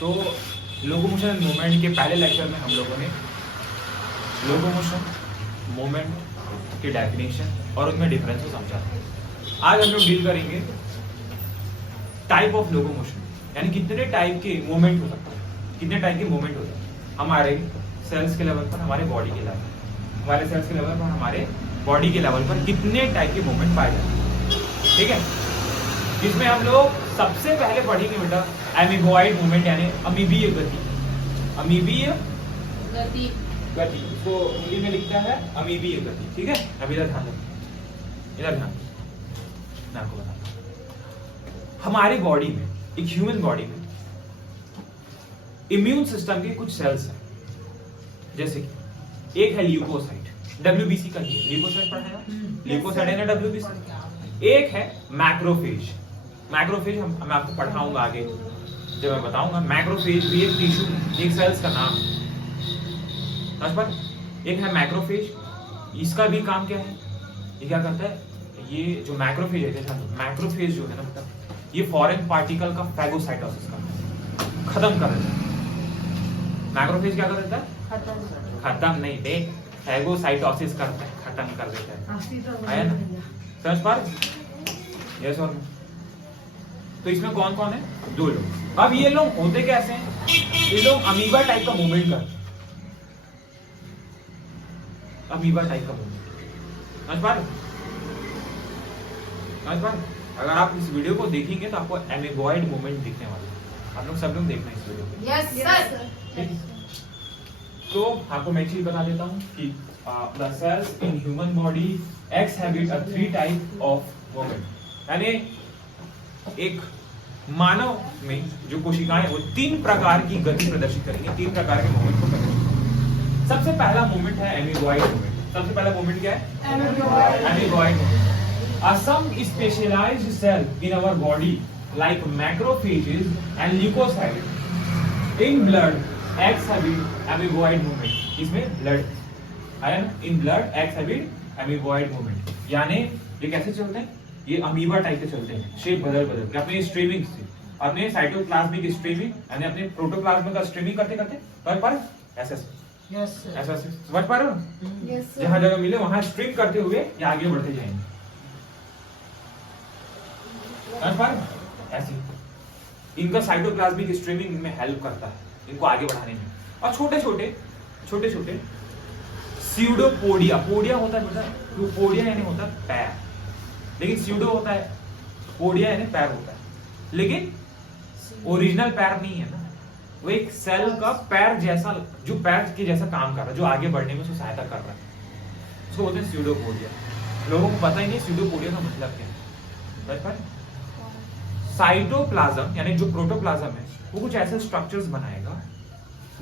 तो locomotion and movement के पहले लेक्चर में हम लोगों ने लोकोमोशन मूवमेंट की डेफिनेशन और उनमें डिफरेंस को समझा। आज हम लोग डील करेंगे टाइप ऑफ लोकोमोशन, यानी कितने टाइप के मूवमेंट हो सकते हैं, कितने टाइप के मूवमेंट होते हैं हमारे सेल्स के लेवल पर, हमारे बॉडी के लेवल, हमारे सेल्स के लेवल पर, हमारे बॉडी के लेवल पर कितने टाइप के मूवमेंट पाए जाते हैं। ठीक है, जिसमें हम लोग सबसे पहले पढ़ेंगे बेटा एमीबॉइड मूवमेंट, यानी अमीबीय गति। अमीबीय गति गति इसको हिंदी में लिखता है अमीबीय गति। ठीक है, अब इधर ध्यान दो, इधर ध्यान दो, मैं आपको बताता हूं। हमारी बॉडी में, एक ह्यूमन बॉडी में इम्यून सिस्टम के कुछ सेल्स हैं, जैसे कि एक है ल्यूकोसाइट, डब्ल्यूबीसी का ही ल्यूकोसाइट पढ़ा है, ल्यूकोसाइट है ना डब्ल्यूबीसी। एक है मैक्रोफेज, मैक्रोफेज मैं आपको पढ़ाऊंगा आगे जब मैं बताऊंगा। मैक्रोफेज भी एक टिश्यू, एक सेल्स का नाम है। पर एक है मैक्रोफेज, इसका भी काम क्या है, ये क्या करता है, ये जो मैक्रोफेज है, जैसा मैक्रोफेज जो है ना बेटा, ये फॉरेन पार्टिकल का फैगोसाइटोसिस करता है, खत्म कर देता है। मैक्रोफेज क्या कर देता है, खत्म नहीं दे, फैगोसाइटोसिस करता है, खत्म कर देता है। आया ना समझ पा रहे? यस और नो? तो इसमें कौन कौन है, दो लोग। अब ये लोग होते कैसे हैं, ये लोग अमीबा टाइप का मूवमेंट करते हैं, अमीबा टाइप का मूवमेंट। समझ पा रहे? समझ पा रहे? अगर आप इस वीडियो को देखेंगे तो आपको एमीबॉइड मूवमेंट दिखने वाला है। आप लोग सब लोग देखना इस वीडियो को। Yes sir. तो आपको मैं एक चीज बता देता हूँ कि the cells in human body exhibit a three type of movement, यानी एक मानव में जो कोशिकाएं वो तीन प्रकार की गति प्रदर्शित करेंगे, तीन प्रकार के मूवमेंट को करेंगे। सबसे पहला मूवमेंट है एमीबॉइड मूवमेंट। सबसे पहला मूवमेंट क्या है, amoeboid movement. some specialized cell in our body like macrophages and leukocytes in blood exhibit amoeboid movement। इसमें ब्लड आया ना, in blood exhibit amoeboid movement, यानी ये कैसे चलते हैं, ये अमीबा टाइप के चलते हैं, शेप बदल बदल के अपने स्ट्रीमिंग से, अपने साइटोप्लाज्मिक स्ट्रीमिंग यानी अपने प्रोटोप्लाज्म का स्ट्रीमिंग करते करते समझ पा रहे, ऐसे ऐसा समझ पा रहे हो? Yes sir. जहां जगह मिले वहां स्ट्रीम करते हुए ये आगे बढ़ते जाएंगे, समझ पा रहे? ऐसे इनका साइटोप्लाज्मिक स्ट्रीमिंग इनमें हेल्प करता है, इनको आगे बढ़ाने में। और छोटे छोटे स्यूडोपोडिया, पोडिया होता है बेटा, तो पोडिया यानी होता है पैर, लेकिन स्यूडो होता है, पोडिया यानी पैर होता है, लेकिन ओरिजिनल पैर नहीं है ना, वो एक सेल का पैर जैसा, जो पैर के जैसा काम कर रहा है, जो आगे बढ़ने में उसको सहायता कर रहा है, उसको बोलते हैं स्यूडोपोडिया। लोगों को पता ही नहीं स्यूडोपोडिया का मतलब क्या है, समझ पाए? साइटोप्लाज्म यानी जो प्रोटोप्लाज्म है वो कुछ ऐसे स्ट्रक्चर्स बनाएगा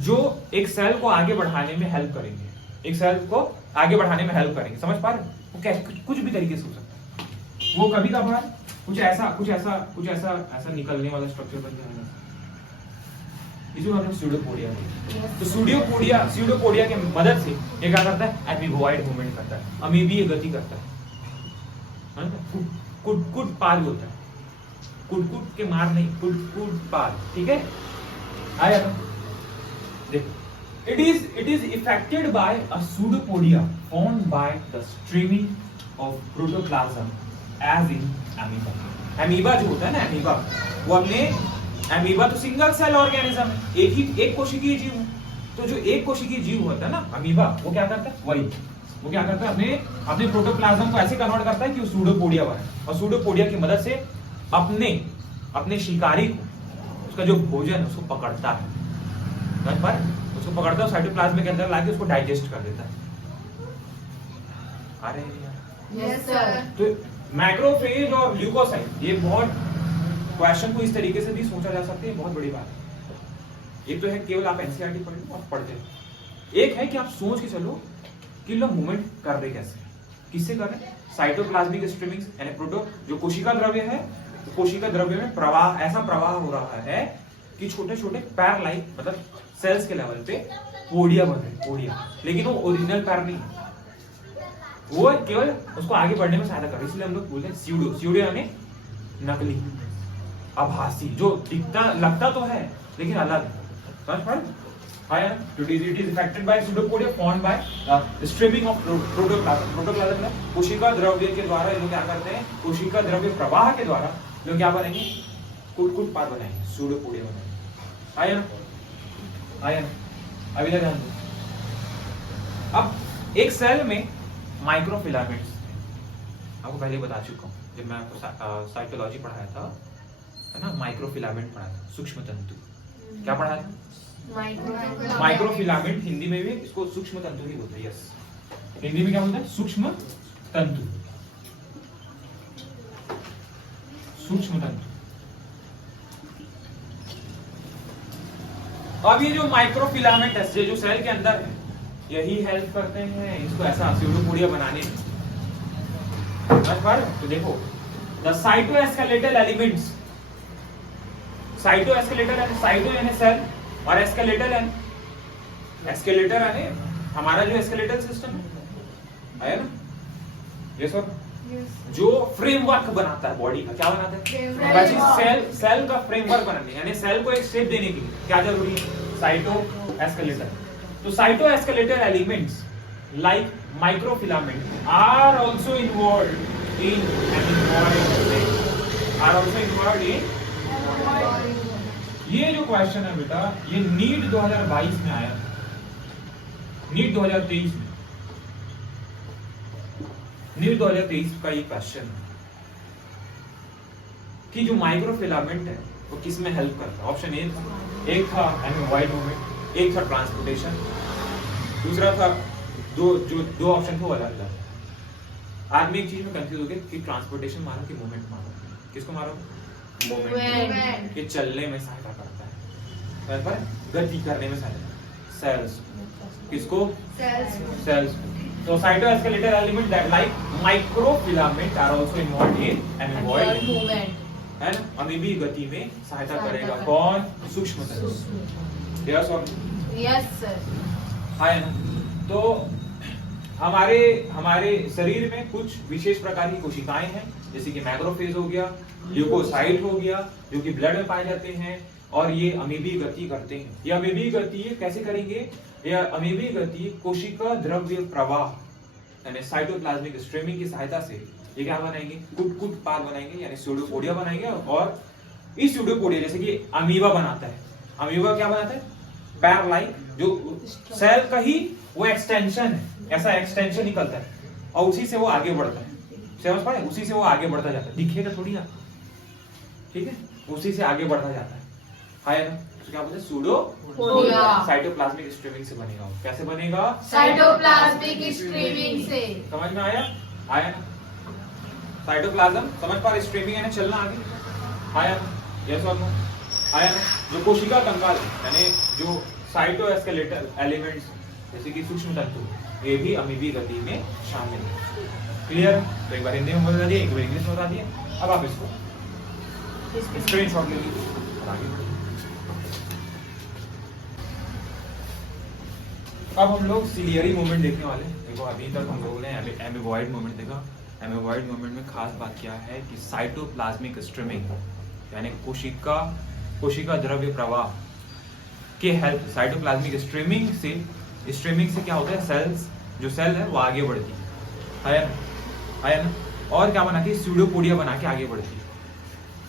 जो एक सेल को आगे बढ़ाने में हेल्प करेंगे, एक सेल को आगे बढ़ाने में हेल्प करेंगे। समझ पा रहे हो? वो कैसे, कुछ भी तरीके से हो सकता है। वो कभी कभार कुछ ऐसा निकलने वाला स्ट्रक्चर बन जाएगा, इसको हम लोग स्यूडोपोडिया बोलते हैं। तो स्यूडोपोडिया के मदद से ये क्या करता है, एमीबॉइड मूवमेंट करता है, अमीबीय गति करता है। कुट पार होता है, कुट के मार नहीं, कुट पार। ठीक है, आया ना? देखो, it is affected by a pseudopodia formed by the streaming of protoplasm as in amoeba। amoeba जो होता है ना, amoeba वो अपने, amoeba तो सिंगल सेल ऑर्गेनिज्म है, एक कोशिकीय जीव है। तो जो एक कोशिकीय जीव होता है ना amoeba, वो क्या करता है, वो क्या करता है, अपने प्रोटोप्लाज्म को ऐसे कन्वर्ट करता है कि वो सूडोपोडिया बने, और सूडोपोडिया की मदद से अपने शिकारी को, उसका जो भोजन है उसको पकड़ता है, समझ पा रहे? उसको पकड़ता है, साइटोप्लाज्म के अंदर लाके उसको डाइजेस्ट कर देता है। अरे यस सर। तो मैक्रोफेज और ल्यूकोसाइट, ये बहुत क्वेश्चन को इस तरीके से भी सोचा जा सकता है, बहुत बड़ी बात है। एक तो है केवल आप एनसीईआरटी पढ़ लो और पढ़ते हो, एक है कि आप सोच के चलो कि लोग मूवमेंट कर रहे कैसे, किससे कर रहे हैं, साइटोप्लाज्मिक स्ट्रीमिंग यानी प्रोटो, जो कोशिका द्रव्य है, तो कोशिका द्रव्य में प्रवाह, ऐसा प्रवाह हो रहा है कि छोटे छोटे पैर लाइक, मतलब सेल्स के लेवल पे पोडिया बन रहे, पोडिया, लेकिन वो ओरिजिनल पैर नहीं है, वो केवल उसको आगे बढ़ने में सहायता कर रही है, इसलिए हम लोग बोलते हैं स्यूडो यानी नकली। आभासी, जो दिखता लगता तो है लेकिन अलग है। समझ पा रहे? हाँ यार, it is affected by pseudopodia formed by streaming of protoplasm। Protoplasm में कोशिका द्रव्य के द्वारा ये क्या करते हैं, कोशिका द्रव्य प्रवाह के द्वारा लोग क्या बनेंगे, कुट पार बनाएंगे, pseudopodia बनाएंगे। हाँ यार, हाँ यार, अभी ध्यान दो। अब एक सेल में माइक्रोफिलामेंट्स, आपको पहले बता चुका हूँ जब मैं आपको साइटोलॉजी पढ़ाया था, है ना, माइक्रोफिलामेंट पढ़ाया था, सूक्ष्म तंतु। क्या पढ़ाया था? माइक्रोफिलामेंट। हिंदी में भी इसको सूक्ष्म तंतु ही बोलते हैं। यस, हिंदी में क्या बोलते हैं? सूक्ष्म तंतु। सूक्ष्म तंतु। अब ये जो माइक्रोफिलामेंट है जो सेल के अंदर है, यही हेल्प करते हैं इसको ऐसा स्यूडोपोडिया बनाने में। तो देखो, द साइटोस्केलेटल एलिमेंट्स, साइटो यानी सेल और एस्केलेटल यानी हमारा जो एस्केलेटल सिस्टम है ना, ये सब जो फ्रेमवर्क बनाता है बॉडी का, क्या बनाता है? वैसे सेल का फ्रेमवर्क बनाने, यानी सेल को एक शेप देने के लिए क्या जरूरी है? साइटोस्केलेटल। तो cytoskeletal elements like microfilament are also involved in ये जो क्वेश्चन है बेटा, ये नीट 2022 में आया था, नीट 2023 में, नीट 2023 का ये क्वेश्चन है कि जो माइक्रोफिलामेंट है वो किस में हेल्प करता है। ऑप्शन एक था एमिबॉइड मूवमेंट, एक था ट्रांसपोर्टेशन, दूसरा था दो ऑप्शन थे वो अलग अलग। आदमी एक चीज में कंफ्यूज हो गया कि ट्रांसपोर्टेशन मारो कि मूवमेंट मारो। किसको मारो? मूवमेंट। ये चलने में सहायता करता है, पर गति करने में सहायता। सेल्स, किसको? Sales. So cytoskeletal element that like microfilament are also involved in amoeboid movement, है ना, अमीबी गति में सहायता करेगा। कौन? सूक्ष्म तंतु। यस और यस सर, हाँ है ना। तो हमारे शरीर में कुछ विशेष प्रकार की कोशिकाएं हैं, जैसे कि मैक्रोफेज हो गया, ल्यूकोसाइट हो गया, जो कि ब्लड में पाए जाते हैं, और ये अमीबी गति करते हैं। ये अमीबी गति कैसे करेंगे? यह अमीबी गति कोशिका द्रव्य प्रवाह यानी साइटोप्लाज्मिक स्ट्रीमिंग की सहायता से ये क्या बनाएंगे? कुट पार बनाएंगे, यानी स्यूडोपोडिया बनाएंगे। और इस स्यूडोपोडिया जैसे कि अमीबा बनाता है, अमीबा क्या बनाता है? पैर लाइक, जो सेल का ही वो एक्सटेंशन है, ऐसा एक्सटेंशन निकलता है और उसी से वो आगे बढ़ता है। समझ पाए? उसी से वो आगे बढ़ता जाता है, दिखेगा थोड़ी ना, ठीक है, उसी से आगे बढ़ता जाता है। हाँ ना, तो क्या बोलते हैं? सूडोपोडिया साइटोप्लाज्मिक स्ट्रीमिंग से बनेगा। कैसे बनेगा? साइटोप्लाज्मिक स्ट्रीमिंग से। समझ में आया? आया ना? साइटोप्लाज्म समझ पा रहे? स्ट्रीमिंग है ना, चलना आगे। आया ना? यस और नो? आया ना? जो कोशिका कंकाल यानी जो साइटोस्केलेटल एलिमेंट्स जैसे कि सूक्ष्म तंतु, ये भी अमीबी गति में शामिल है। क्लियर? तो एक बार हिंदी में बता दिए, एक बार इंग्लिश में बता दिए। अब आप इसको स्क्रीनशॉट ले लीजिए। अब हम लोग सिलियरी मूवमेंट देखने वाले हैं। देखो अभी तक हम लोगों ने एमिबॉइड मूवमेंट देखा। एमिबॉइड मूवमेंट में खास बात क्या है कि साइटोप्लाज्मिक स्ट्रीमिंग यानी कोशिका द्रव्य प्रवाह के हेल्प, साइटोप्लाज्मिक स्ट्रीमिंग से क्या होता है? सेल्स, जो सेल है वो आगे बढ़ती है ना, और क्या बना के? स्यूडोपोडिया बना के आगे बढ़ती है।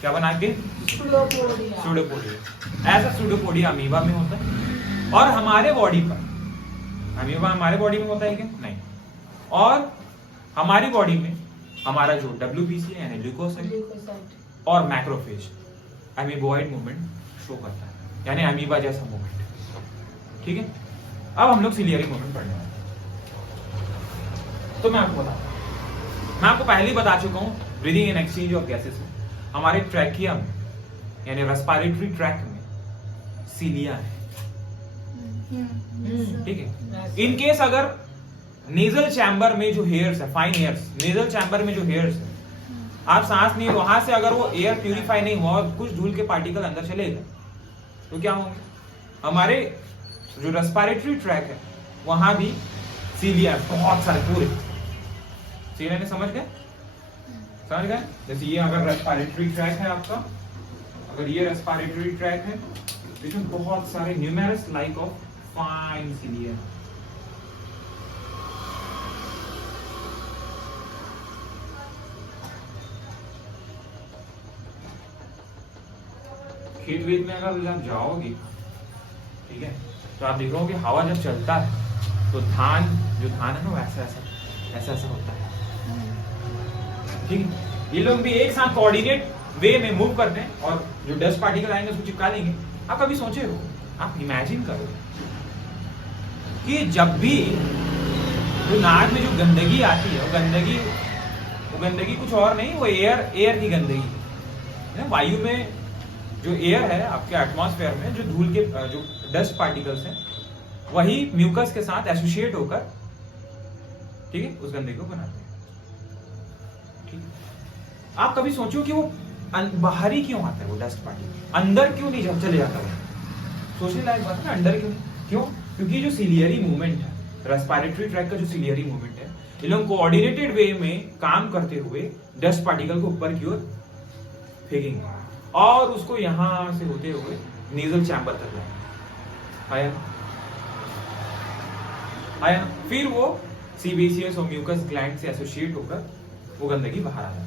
क्या बना के? स्यूडोपोडिया। ऐसा स्यूडोपोडिया अमीबा में होता है और हमारे बॉडी पर, अमीबा हमारे बॉडी में होता है क्या? नहीं। और हमारी बॉडी में हमारा जो WBC है यानी ल्यूकोसाइट और मैक्रोफेज अमीबॉइड मूवमेंट शो करता है, यानी अमीबा जैसा मूवमेंट। ठीक है, अब हम लोग सिलियरी मूवमेंट पढ़ने वाले हैं। तो मैं आपको पहले ही बता चुका हूं, breathing and exchange of gases में हमारे ट्रैकिया में यानी रेस्पिरेटरी ट्रैक में सीलिया है। ठीक है, इन केस अगर नेजल चैम्बर में जो हेयर्स है, फाइन हेयर्स, नेजल चैम्बर में जो हेयर्स है, आप सांस नहीं, वहां से अगर वो एयर प्यूरिफाई नहीं हुआ और कुछ धूल के पार्टिकल अंदर चले गए तो क्या होंगे? हमारे जो रेस्पिरेटरी ट्रैक है वहां भी सीलिया बहुत सारे पूरे सीलिया ने समझ गए? जैसे ये अगर रेस्पिरेटरी ट्रैक है आपका, अगर ये रेस्पिरेटरी ट्रैक है तो इसमें बहुत सारे numerous like of fine cilia. खेत वेत में अगर आप जाओगे, ठीक है, तो आप देखोगे हवा जब चलता है तो धान जो धान है ना वो ऐसा ऐसा होता है, ठीक है। ये लोग भी एक साथ कोऑर्डिनेट वे में मूव करते हैं और जो डस्ट पार्टिकल आएंगे उसको चिपका लेंगे। आप कभी सोचे हो, आप इमेजिन करो कि जब भी जो नाक में जो गंदगी आती है वो गंदगी कुछ और नहीं, वो एयर की गंदगी है। वायु में जो एयर है आपके एटमॉस्फेयर में, जो धूल के जो डस्ट पार्टिकल्स हैं वही म्यूकस के साथ एसोसिएट होकर, ठीक है, उस गंदगी को बनाते हैं। ठीक, आप कभी सोचो कि वो बाहरी क्यों आता है वो डस्ट पार्टिकल, अंदर क्यों नहीं चले जाता वो? सोचने लायक बात है, अंदर क्यों? क्योंकि जो सिलियरी मूवमेंट है, रेस्पिरेटरी ट्रैक का जो सिलियरी मूवमेंट है, ये लोग कोऑर्डिनेटेड वे में काम करते हुए डस्ट पार्टिकल को ऊपर की ओर फेंकेंगे और उसको यहां से होते हुए नेजल चैम्बर तक लाएंगे। आया, फिर वो सीबीसीएस और म्यूकस ग्लैंड से एसोसिएट होकर वो गंदगी बाहर आ जाती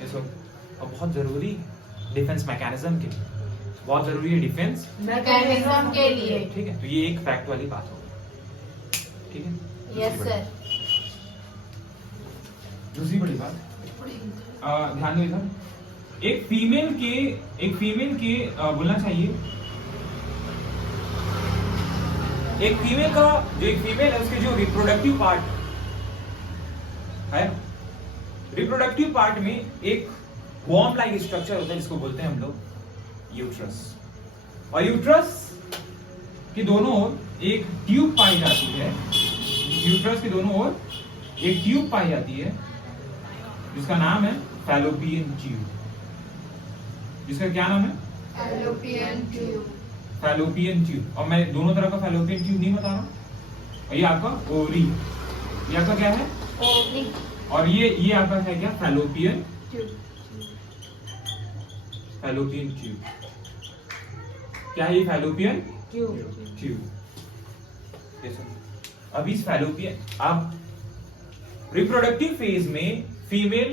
है। और बहुत जरूरी डिफेंस मैकेनिज्म के लिए, बहुत जरूरी है डिफेंस मैकेनिज्म के लिए, ठीक है। तो ये एक फैक्ट वाली बात होगी, ठीक है। Yes sir. दूसरी बड़ी बात, ध्यान दो इधर, एक फीमेल के बोलना चाहिए, एक फीमेल का जो एक फीमेल है उसके जो रिप्रोडक्टिव पार्ट है, रिप्रोडक्टिव पार्ट में एक वॉर्म लाइक स्ट्रक्चर होता है जिसको बोलते हैं हम लोग यूट्रस। और यूट्रस के दोनों ओर एक ट्यूब पाई जाती है, यूट्रस के दोनों ओर एक ट्यूब पाई जाती है जिसका नाम है फैलोपियन ट्यूब। जिसका क्या नाम है? Fallopian tube. Fallopian tube. और मैं दोनों तरह का फैलोपियन ट्यूब नहीं बता रहा, और ये आपका ओवरी, ये आपका क्या है? ओवरी। और ये आपका है क्या? Fallopian tube. फैलोपियन ट्यूब क्या है? ये फैलोपियन ट्यूब। ट्यूब। अब इस फैलोपियन, अब रिप्रोडक्टिव फेज में फीमेल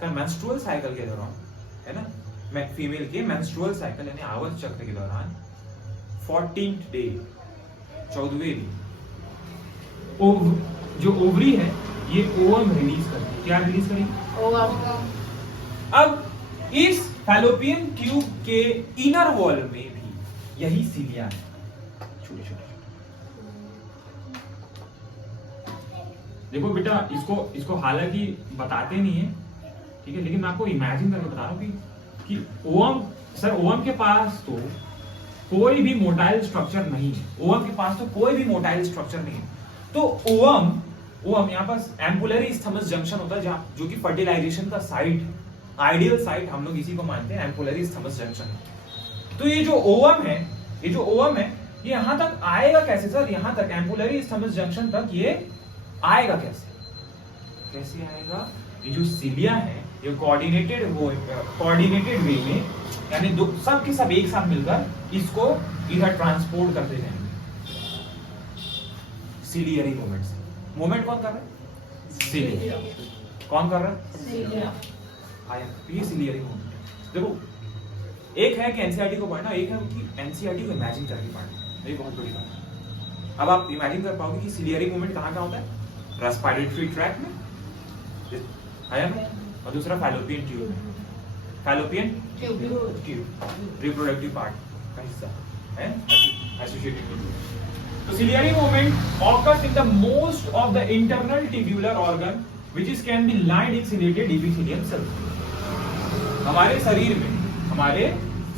का मेंस्ट्रुअल साइकिल के दौरान, है ना, फीमेल के मेंस्ट्रुअल साइकिल यानी आवर्त चक्र के दौरान 14th डे, 14वें दिन, जो ओवरी है ये ओवम रिलीज करती है। क्या रिलीज करेगी? ओवम। अब इस फैलोपियन ट्यूब के इनर वॉल में भी यही सीलिया है, छोटे छोटे। देखो बेटा, इसको हालांकि बताते नहीं है, ठीक है, लेकिन मैं आपको इमेजिन करके बता रहा हूं कि ओवम, सर ओवम के पास तो कोई भी मोटाइल स्ट्रक्चर नहीं है, ओवम के पास तो कोई भी मोटाइल स्ट्रक्चर नहीं है। तो ओवम यहाँ पर एम्पुलरी स्थमस जंक्शन होता है, जहाँ जो कि फर्टिलाइजेशन का साइट है, आइडियल साइट हम लोग इसी को मानते हैं, एम्पुलरी स्थमस जंक्शन। तो ये जो ओवम है, ये यहाँ तक आएगा कैसे सर? यहाँ तक एम्पुलरी स्थमस जंक्शन तक ये आएगा कैसे आएगा? ये जो सिलिया है ये कोऑर्डिनेटेड वे में, यानी सब के सब एक साथ मिलकर इसको इधर ट्रांसपोर्ट करते जाएंगे सिलियरी मूवमेंट से। मूवमेंट कौन कर रहा है? सिलिया। कौन कर रहा है? सिलिया। ये सिलियरी मूवमेंट। देखो, एक है कि एनसीईआरटी को पढ़ना, एक है कि एनसीईआरटी को इमेजिन करके पढ़ना। ये बहुत बड़ी बात है। अब आप इमेजिन कर पाओगे कि सिलियरी मूवमेंट कहाँ होता है? रेस्पिरेटरी ट्रैक में आया ना, और दूसरा फैलोपियन ट्यूब में। फैलोपियन ट्यूब रिप्रोडक्टिव पार्ट का हिस्सा है, एसोसिएटेड ट्यूब। तो ciliary movement occurs in the most of the internal tubular organ which is can be lined in chelated epithelium cells. हमारे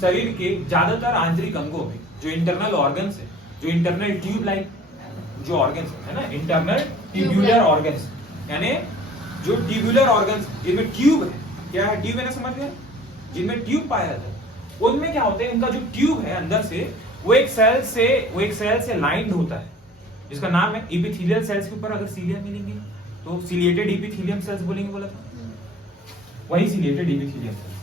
शरीर के ज्यादातर आंतरिक अंगों में जो इंटरनल ऑर्गन्स है, जो इंटरनल ट्यूब लाइक जो ऑर्गन्स है ना, इंटरनल ट्यूबुलर ऑर्गन्स, यानी जो ट्यूबुलर ऑर्गन्स जिनमें ट्यूब है, क्या है ट्यूब है ना, समझ गए, जिनमें ट्यूब पाया जाता है, उनमें क्या होता है, उनका जो ट्यूब है अंदर से वो एक सेल से लाइंड होता है जिसका नाम है एपिथेलियल सेल्स। के ऊपर अगर सीलिया मिलेंगे तो सिलिएटेड एपिथेलियम सेल्स बोलेंगे, बोला था, वही सिलिएटेड एपिथेलियम सेल्स।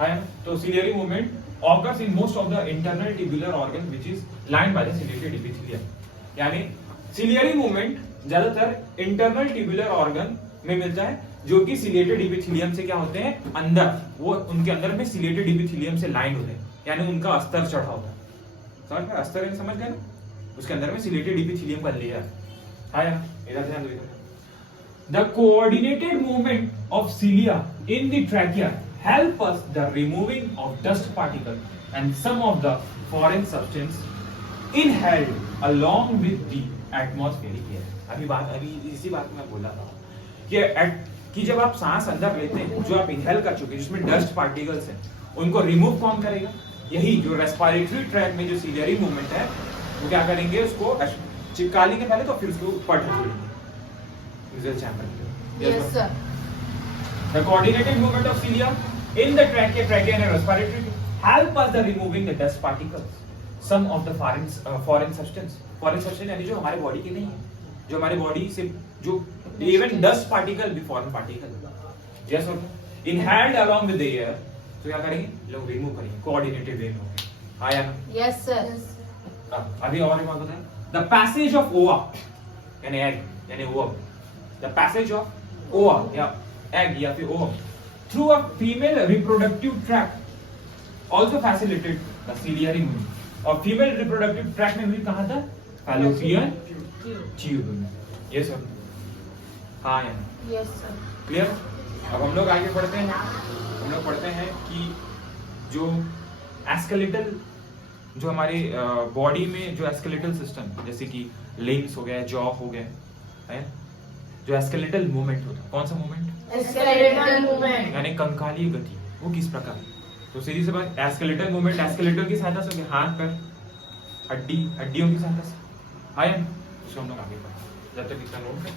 है ना? तो ciliary movement occurs in most of the internal tubular organ which is lined by the ciliated epithelium. यानी ciliary movement ज्यादातर इंटरनल ट्यूबुलर ऑर्गन में मिलता है जो कि सिलेटेड इपिथेलियम से क्या होते हैं, अंदर वो उनके अंदर में सिलेटेड इपिथेलियम से लाइन होते हैं, यानी उनका अस्तर चढ़ा होता है। समझ में? अस्तर समझ गए ना? उसके अंदर में सिलेटेड इपिथेलियम का लेयर है। इधर ध्यान दो, इधर। The coordinated movement of cilia in the trachea help us the removing of dust particle and some of the foreign substance inhaled along with the atmospheric air. अभी इसी बात में मैं बोला था कि जब आप सांस अंदर लेते हैं, जो आप इनहेल कर चुके हैं जिसमें डस्ट पार्टिकल्स हैं, उनको रिमूव कौन करेगा? यही जो रेस्पिरेटरी ट्रैक में जो सिलियरी मूवमेंट है वो क्या करेंगे, उसको चिपका लेंगे पहले, तो फिर उसको ऊपर ढकेलेंगे nasal chamber. Yes, sir. The coordinated movement of cilia in the trachea and respiratory help us the removing the dust particles, some of the foreign substance. Foreign substance यानी जो हमारे बॉडी के नहीं है, जो हमारे बॉडी से जो even dust particle भी foreign particle. Yes or no? Inhaled along with the air. तो क्या करेंगे? लोग रिमूव करेंगे coordinated way में. हाँ या ना? Yes, sir. अभी और एक बात बताएं. The passage of ova यानी egg यानी ovum. The passage of ova या egg या फिर ovum through a female reproductive tract also facilitated the ciliary movement. और female reproductive tract में भी कहाँ था? Fallopian tube में. Yes sir. हाँ या ना? Yes, sir. Clear? अब हम लोग आगे पढ़ते हैं. हम लोग पढ़ते हैं कि जो एस्केलेटल जो हमारे बॉडी में जो एस्केलेटल सिस्टम जैसे कि लिम्स हो गया, जॉ हो गया, है जो एस्केलेटल मूवमेंट होता है, कौन सा मूवमेंट? Skeletal movement. यानी कंकालीय गति, वो किस प्रकार? तो सीधी सी बात, एस्केलेटल मूवमेंट एस्केलेटल की सहायता से, हाथ पैर हड्डियों की सहायता से, है उसको हम लोग आगे पढ़ेंगे। जब तक इसका नोट करें।